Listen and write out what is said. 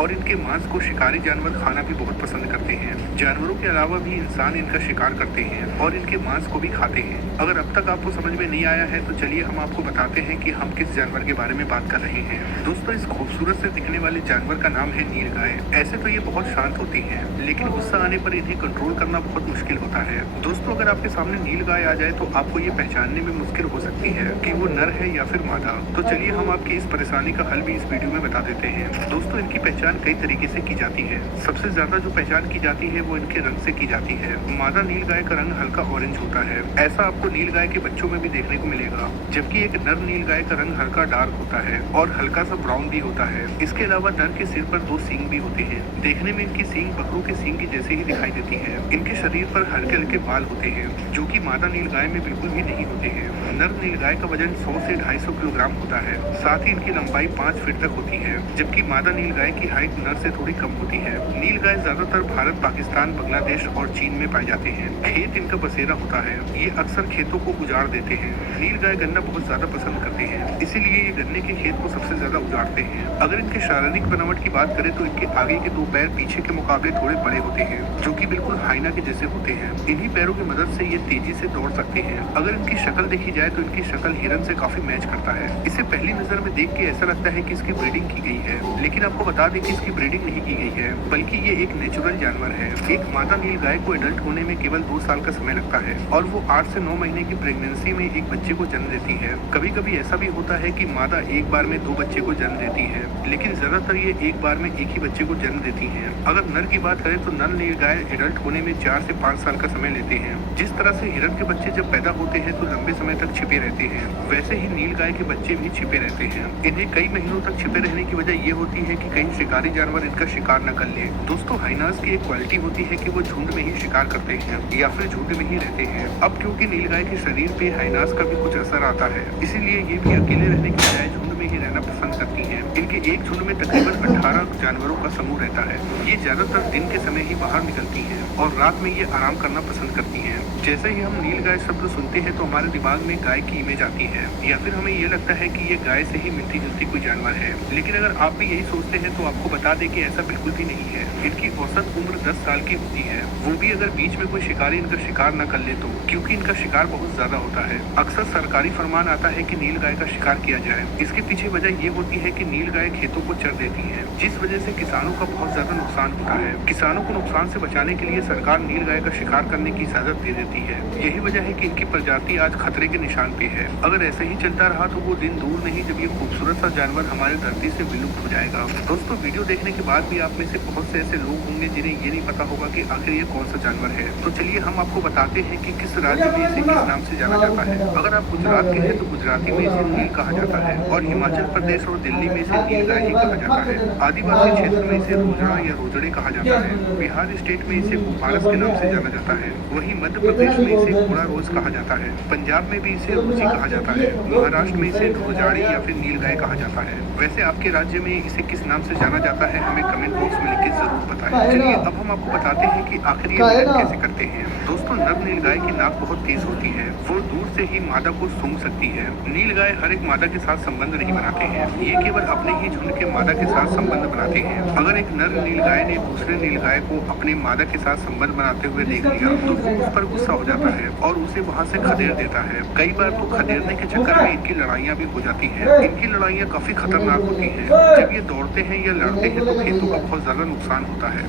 और इनके मांस को शिकारी जानवर खाना भी बहुत पसंद करते हैं। जानवरों के अलावा भी इंसान इनका शिकार करते हैं और इनके मांस को भी खाते हैं। अगर अब तक आपको समझ में नहीं आया है तो चलिए हम आपको बताते हैं कि हम किस जानवर के बारे में बात कर रहे हैं। दोस्तों, इस खूबसूरत से दिखने वाले जानवर का नाम है नीलगाय। ऐसे तो ये बहुत शांत होती हैं, लेकिन गुस्सा आने पर इन्हें कंट्रोल करना बहुत मुश्किल होता है। दोस्तों, अगर आपके सामने नीलगाय आ जाए तो आपको ये पहचानने में मुश्किल हो सकती है कि वो नर है या फिर मादा। तो चलिए हम आपकी इस परेशानी का हल भी इस वीडियो में बता देते हैं। दोस्तों, इनकी पहचान कई तरीके से की जाती है। सबसे ज्यादा जो पहचान की जाती है वो इनके रंग से की जाती है। मादा नीलगाय का रंग हल्का ऑरेंज होता है। ऐसा आपको नीलगाय के बच्चों में भी देखने को मिलेगा, जबकि एक नर नीलगाय का रंग हल्का डार्क होता है और हल्का सा ब्राउन भी होता है। इसके अलावा नर के सिर पर 2 सींग भी होते हैं। देखने में इनकी सींग बकरों के सींग की जैसे ही दिखाई देती है। इनके शरीर पर हल्के हल्के बाल होते हैं, जो कि मादा नीलगाय में बिल्कुल भी नहीं होते हैं। नर नीलगाय का वजन 100 से 250 किलोग्राम होता है। साथ ही इनकी लंबाई 5 फीट तक होती है, जबकि मादा नीलगाय की हाइट नर से थोड़ी कम होती है। नीलगाय ज्यादातर भारत, पाकिस्तान, बांग्लादेश और चीन में पाए जाते हैं। खेत इनका बसेरा होता है। ये अक्सर खेतों को उजाड़ देते हैं। नीलगाय गन्ना बहुत ज्यादा पसंद करते हैं, इसीलिए ये गन्ने के खेत को सबसे ज्यादा उजाड़ते हैं। अगर इनके शारीरिक बनावट की बात करें तो इनके आगे के 2 पैर पीछे के मुकाबले थोड़े बड़े होते हैं, जो कि बिल्कुल हाइना के जैसे होते हैं। इन्हीं पैरों की मदद से ये तेजी से दौड़ सकते हैं। अगर इनकी शक्ल देखी जाए तो इनकी शक्ल हिरन से काफी मैच करता है। इसे पहली नजर में देख के ऐसा लगता है कि इसकी ब्रीडिंग की गई है, लेकिन आपको बता दें कि इसकी ब्रीडिंग नहीं की गई है, बल्कि ये एक नेचुरल जानवर है। एक मादा नीलगाय को एडल्ट होने में केवल 2 साल का समय लगता है और वो 8 से 9 महीने की प्रेगनेंसी में एक बच्चे को जन्म देती है। कभी कभी ऐसा भी होता है कि मादा एक बार में 2 बच्चे को जन्म देती है, लेकिन ज्यादातर ये एक बार में एक ही बच्चे को जन्म देती है। अगर नर की बात करें तो नर नीलगाय एडल्ट होने में 4 से 5 साल का समय लेते हैं। जिस तरह से हिरन के बच्चे जब पैदा होते हैं तो लंबे समय तक छिपे रहते हैं, वैसे ही नीलगाय के बच्चे भी छिपे रहते हैं। इन्हें कई महीनों तक छिपे रहने की वजह ये होती है कि कहीं शिकारी जानवर इनका शिकार न कर ले। दोस्तों, हाइनास की एक क्वालिटी होती है कि वो झुंड में ही शिकार करते हैं या फिर झुंड में ही रहते हैं। अब क्योंकि नीलगाय के शरीर पे हाइनास का भी कुछ असर आता है, इसीलिए ये भी अकेले रहने की बजाय झुंड में ही रहना पसंद करती हैं। इनके एक झुंड में तकरीबन 18 जानवरों का समूह रहता है। ये ज्यादातर दिन के समय ही बाहर निकलती हैं और रात में ये आराम करना पसंद करती हैं। जैसे ही हम नीलगाय शब्द सुनते हैं तो हमारे दिमाग में गाय की इमेज आती है, या फिर हमें ये लगता है कि ये गाय से ही मिलती जुलती कोई जानवर है। लेकिन अगर आप भी यही सोचते हैं तो आपको बता दें कि ऐसा बिल्कुल भी नहीं है। इनकी औसत उम्र 10 साल की होती है, वो भी अगर बीच में कोई शिकारी इनका शिकार न कर ले तो, क्योंकि इनका शिकार बहुत ज्यादा होता है। अक्सर सरकारी फरमान आता है कि नीलगाय का शिकार किया जाए। इसके पीछे वजह ये होती है कि नीलगाय खेतों को चर देती है, जिस वजह से किसानों का बहुत ज्यादा नुकसान होता है। किसानों को नुकसान से बचाने के लिए सरकार नीलगाय का शिकार करने की इजाजत दे देती है। यही वजह है कि इनकी प्रजाति आज खतरे के निशान पे है। अगर ऐसे ही चलता रहा तो वो दिन दूर नहीं जब ये खूबसूरत सा जानवर हमारे धरती से विलुप्त हो जाएगा। दोस्तों, वीडियो देखने के बाद भी आप में से बहुत से ऐसे लोग होंगे जिन्हें ये नहीं पता होगा कि आखिर ये कौन सा जानवर है। तो चलिए हम आपको बताते हैं कि किस राज्य में इसे किस नाम से जाना जाता है। अगर आप गुजरात के हैं तो गुजराती में इसे नील कहा जाता है और हिमाचल प्रदेश और दिल्ली में इसे नीलगाय ही कहा जाता है। आदिवासी क्षेत्र में इसे रोजड़ा या रोजड़े कहा जाता है। बिहार स्टेट में इसे गोपारस के नाम से जाना जाता है। वहीं मध्य प्रदेश में इसे घोड़ा रोज कहा जाता है। पंजाब में भी इसे रूसी कहा जाता है। महाराष्ट्र में इसे रोजाड़ी या फिर नीलगाय कहा जाता है। वैसे आपके राज्य में इसे किस नाम से जाना जाता है हमें कमेंट बॉक्स में लिख के जरूर बताएं। चलिए अब हम आपको बताते हैं कि आखिर ये मिलन कैसे करते हैं। दोस्तों, नर नीलगाय की नाक बहुत तेज होती है। वो दूर से ही मादा को सूंघ सकती है। नीलगाय हर एक मादा के साथ संबंध नहीं बनाते हैं, ये केवल अपने ही झुंड के मादा के साथ संबंध बनाते हैं। अगर एक नर नीलगाय ने दूसरे नीलगाय को अपने मादा के साथ संबंध बनाते हुए देख लिया तो वो उस पर गुस्सा हो जाता है और उसे वहाँ से खदेड़ देता है। कई बार तो खदेड़ने के चक्कर में इनकी लड़ाइयाँ भी हो जाती हैं। इनकी लड़ाइयाँ काफी खतरनाक होती हैं। जब ये दौड़ते हैं या लड़ते हैं तो खेतों का बहुत ज्यादा नुकसान होता है।